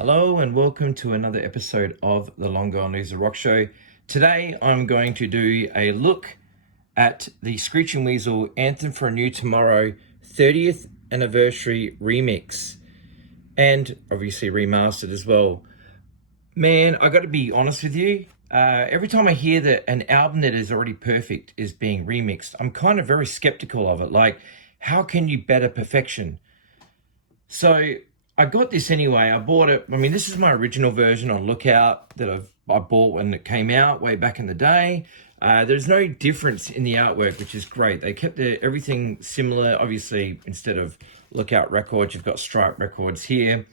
Hello and welcome to another episode of the Long Gone Loser Rock Show. Today I'm going to do a look at the Screeching Weasel Anthem for a New Tomorrow 30th Anniversary Remix, and obviously remastered as well. Man, I got to be honest with you, every time I hear that an album that is already perfect is being remixed, I'm kind of very skeptical of it. Like, how can you better perfection? So I got this anyway. I bought it. I mean, this is my original version on Lookout that I bought when it came out way back in the day. There's no difference in the artwork, which is great. They kept everything similar. Obviously, instead of Lookout Records, you've got Stripe Records here.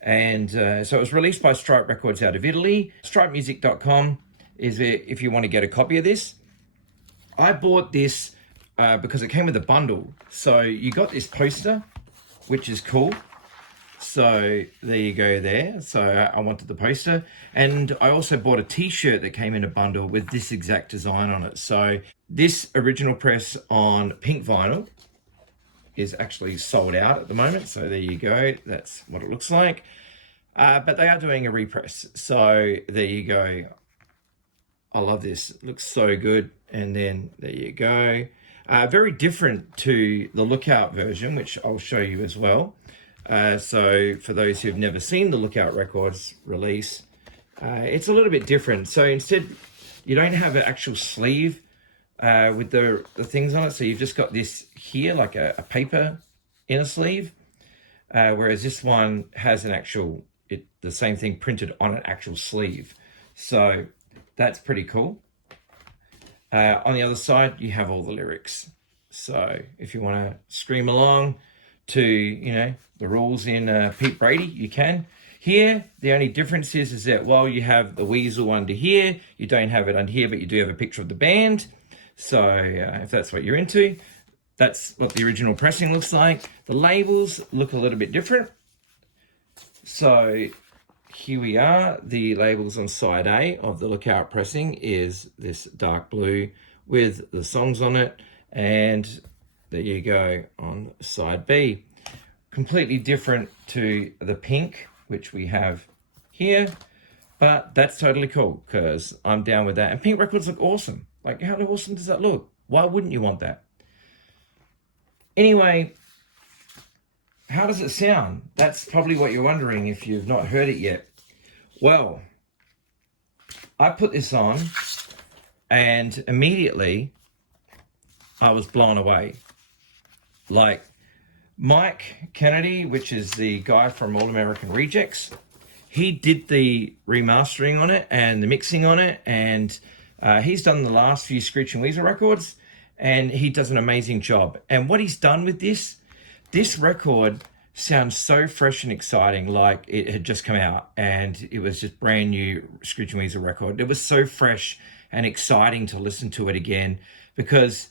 And so it was released by Stripe Records out of Italy. StripeMusic.com is if you want to get a copy of this. I bought this because it came with a bundle. So you got this poster, which is cool. So there you go there. So I wanted the poster, and I also bought a t-shirt that came in a bundle with this exact design on it. So this original press on pink vinyl is actually sold out at the moment. So there you go. That's what it looks like. But they are doing a repress. So there you go. I love this. It looks so good. And then there you go. Very different to the Lookout version, which I'll show you as well. So for those who've never seen the Lookout Records release, it's a little bit different. So instead, you don't have an actual sleeve with the things on it. So you've just got this here, like a paper inner sleeve, whereas this one has an actual, the same thing printed on an actual sleeve. So that's pretty cool. On the other side, you have all the lyrics. So if you want to scream along to, the rules in Pete Brady, you can. Here, the only difference is that while you have the Weasel under here, you don't have it under here, but you do have a picture of the band. So if that's what you're into, that's what the original pressing looks like. The labels look a little bit different. So here we are. The labels on side A of the Lookout pressing is this dark blue with the songs on it. And there you go on side B. Completely different to the pink, which we have here. But that's totally cool because I'm down with that. And pink records look awesome. Like, how awesome does that look? Why wouldn't you want that? Anyway, how does it sound? That's probably what you're wondering if you've not heard it yet. Well, I put this on and immediately I was blown away. Like, Mike Kennedy, which is the guy from All American Rejects, he did the remastering on it and the mixing on it, and he's done the last few Screeching Weasel records, and he does an amazing job. And what he's done with this record sounds so fresh and exciting, like it had just come out and it was just brand new Screeching Weasel record. It was so fresh and exciting to listen to it again, because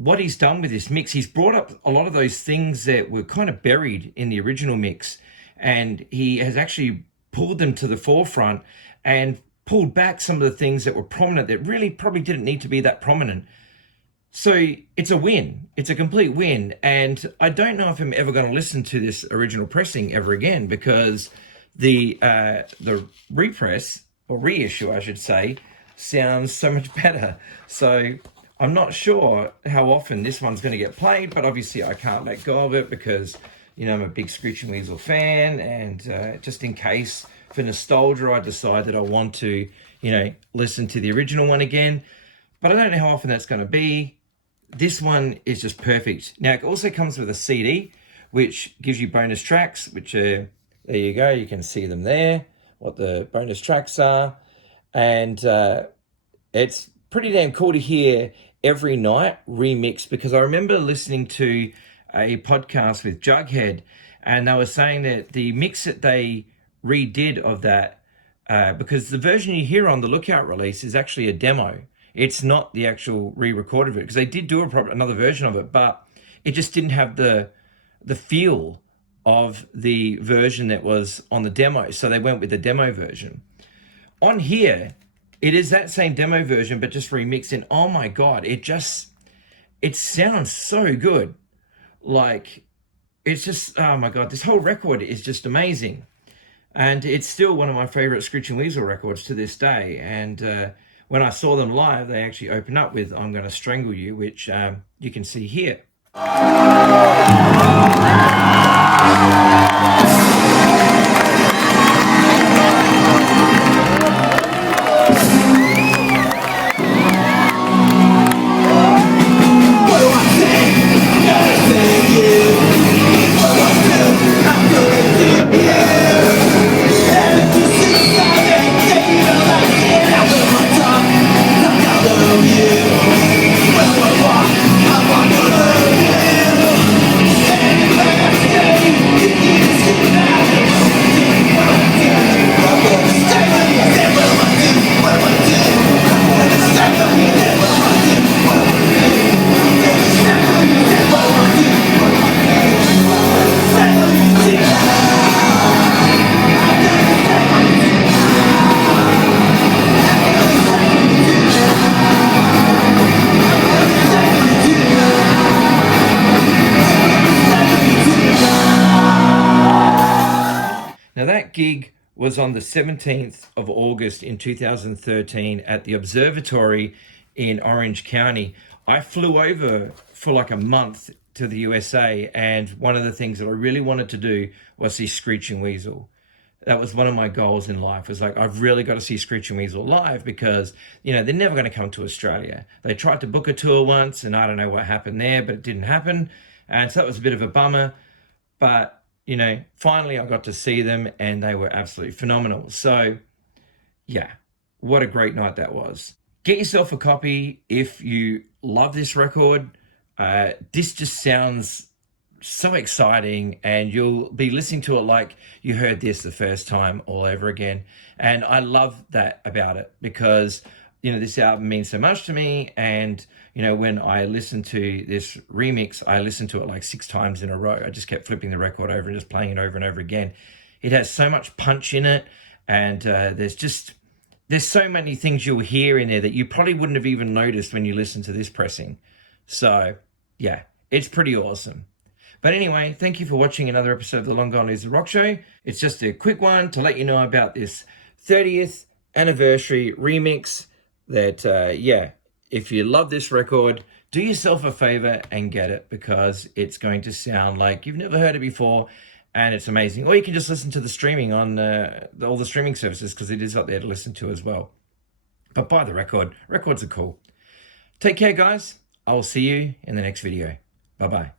what he's done with this mix, he's brought up a lot of those things that were kind of buried in the original mix, and he has actually pulled them to the forefront and pulled back some of the things that were prominent that really probably didn't need to be that prominent. So it's a win. It's a complete win. And I don't know if I'm ever going to listen to this original pressing ever again, because the repress, or reissue I should say, sounds so much better. So I'm not sure how often this one's going to get played, but obviously I can't let go of it because, I'm a big Screeching Weasel fan, and just in case, for nostalgia, I decide that I want to, listen to the original one again. But I don't know how often that's going to be. This one is just perfect. Now, it also comes with a CD, which gives you bonus tracks, which are, there you go, you can see them there, what the bonus tracks are. And it's pretty damn cool to hear Every Night remixed, because I remember listening to a podcast with Jughead, and they were saying that the mix that they redid of that, because the version you hear on the Lookout release is actually a demo. It's not the actual re-recorded version, because they did do another version of it, but it just didn't have the feel of the version that was on the demo. So they went with the demo version. On here, it is that same demo version, but just remixed in. Oh my God, it sounds so good. Like, it's just, oh my God, this whole record is just amazing. And it's still one of my favorite Screeching Weasel records to this day. And when I saw them live, they actually opened up with I'm Gonna Strangle You, which you can see here. Now that gig was on the 17th of August in 2013 at the Observatory in Orange County. I flew over for like a month to the USA, and one of the things that I really wanted to do was see Screeching Weasel. That was one of my goals in life, was like, I've really got to see Screeching Weasel live because, you know, they're never going to come to Australia. They tried to book a tour once and I don't know what happened there, but it didn't happen. And so that was a bit of a bummer, but you know, finally I got to see them and they were absolutely phenomenal. So yeah, what a great night that was. Get yourself a copy if you love this record. This just sounds so exciting and you'll be listening to it like you heard this the first time all over again. And I love that about it because, you know, this album means so much to me. And, you know, when I listened to this remix, I listened to it like 6 times in a row. I just kept flipping the record over and just playing it over and over again. It has so much punch in it. And there's so many things you'll hear in there that you probably wouldn't have even noticed when you listen to this pressing. So yeah, it's pretty awesome. But anyway, thank you for watching another episode of the Long Gone Loser Rock Show. It's just a quick one to let you know about this 30th anniversary remix that, yeah, if you love this record, do yourself a favor and get it because it's going to sound like you've never heard it before and it's amazing. Or you can just listen to the streaming on all the streaming services because it is up there to listen to as well. But buy the record. Records are cool. Take care, guys. I will see you in the next video. Bye-bye.